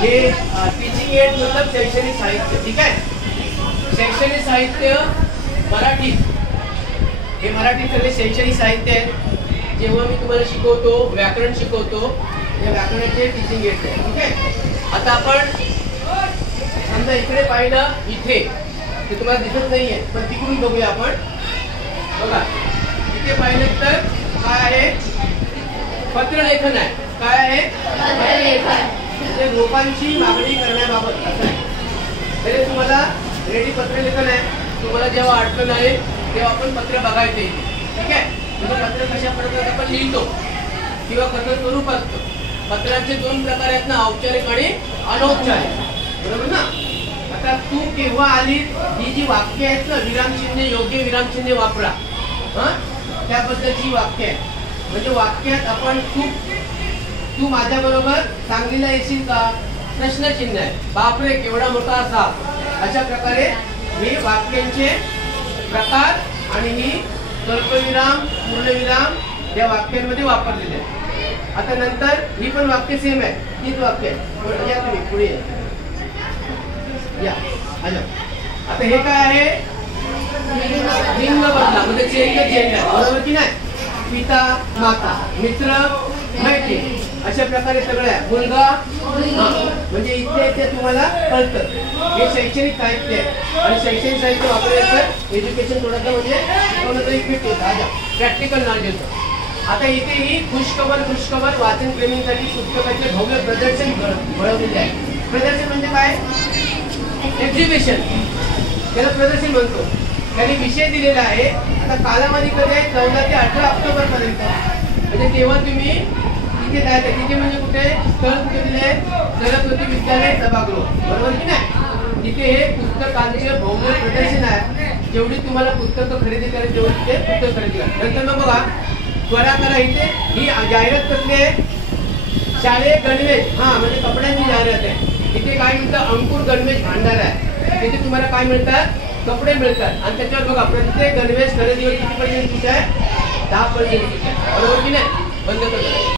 हे teaching add मतलब शैक्षणिक साहित्य, ठीक आहे. शैक्षणिक साहित्य मराठी, हे मराठी सगळे शैक्षणिक साहित्य आहे. जेव्हा मी तुम्हाला शिकवतो व्याकरण शिकवतो, या व्याकरणाचे टीचिंग एड आहे, ठीक आहे. आता आपण समजा इकडे पाहिलं, इथे ते तुम्हाला दिसत नाहीये पण तिकडून बघूया आपण. बघा इथे पाहिलं तर काय आहे, पत्रलेखन आहे. काय आहे, म्हणजे लोकांची मागणी करण्याबाबत असं आहे. तरी तुम्हाला रेडी पत्रलेखन आहे. तुम्हाला जेव्हा अडचण आहे तेव्हा आपण पत्र बघायचे, ठीक आहे. म्हणजे पत्र कशा प्रकारे आपण लिहितो किंवा कसं स्वरूप असतं. पत्रांचे दोन प्रकार आहेत ना, औपचारिक आणि अनौपचारिक, बरोबर ना. आता तू केव्हा आली, ही जी वाक्य आहेत ना, विरामचिन्ह, योग्य विरामचिन्ह वापरा, त्याबद्दलची वाक्य आहे. म्हणजे वाक्यात आपण तू माझ्या बरोबर सांगलीला येशील का, प्रश्नचिन्ह आहे. बापरे केवढा मोठा असा, अशा प्रकारे हे वाक्यांचे प्रकार आणि ही स्वल्पविराम पूर्णविराम या वाक्यांमध्ये वापरलेले आहे. आता नंतर ही पण वाक्य सेम आहे, तीच वाक्य आहे. या तुम्ही पुढे या. आता हे काय आहे, लिंग बदला म्हणजे चेंज आहे, बरोबर की नाही. पिता माता, मित्र मैत्रीण, अशा प्रकारे सगळं आहे. मुलगा म्हणजे इथे तुम्हाला कळतं. हे शैक्षणिक साहित्य आहे आणि शैक्षणिक साहित्य वापरायचं एज्युकेशन थोडंसं म्हणजे शिकवण्याचा इफेक्ट होता, प्रॅक्टिकल नॉलेज होतं. आता इथे ही खुशखबर वाचन प्रेमींसाठी पुस्तकाचे भव्य प्रदर्शन घडवलेले आहे. प्रदर्शन म्हणजे काय, एक्झिबिशन, त्याला प्रदर्शन म्हणतो. त्यांनी विषय दिलेला आहे. आता कालावधी कधी आहे, 14 ते 18 ऑक्टोबर पर्यंत. म्हणजे तेव्हा तुम्ही तिथे जायचं. तिथे म्हणजे कुठे, स्थळ कुठे दिले आहे, सरस्वती विद्यालय सभागृह, बरोबर की नाही. तिथे हे पुस्तकांचे भव्य प्रदर्शन आहे. जेवढी तुम्हाला पुस्तकं खरेदी करायची तेवढी ते पुस्तक खरेदी करा. नंतर मग बघा, त्वरा करा. इथे ही जाहिरात कसली आहे, शालेय गणवेश, म्हणजे कपड्यांची जाहिरात आहे. इथे काय मिळतं, अंकुर गणवेश भांडार आहे. तिथे तुम्हाला काय मिळतात, कपडे मिळतात. आणि त्याच्यावर बघा प्रत्येक गणवेश खरेदीवर किती पर्यंत आहे, 10% बरोबर की नाही. बंद करा.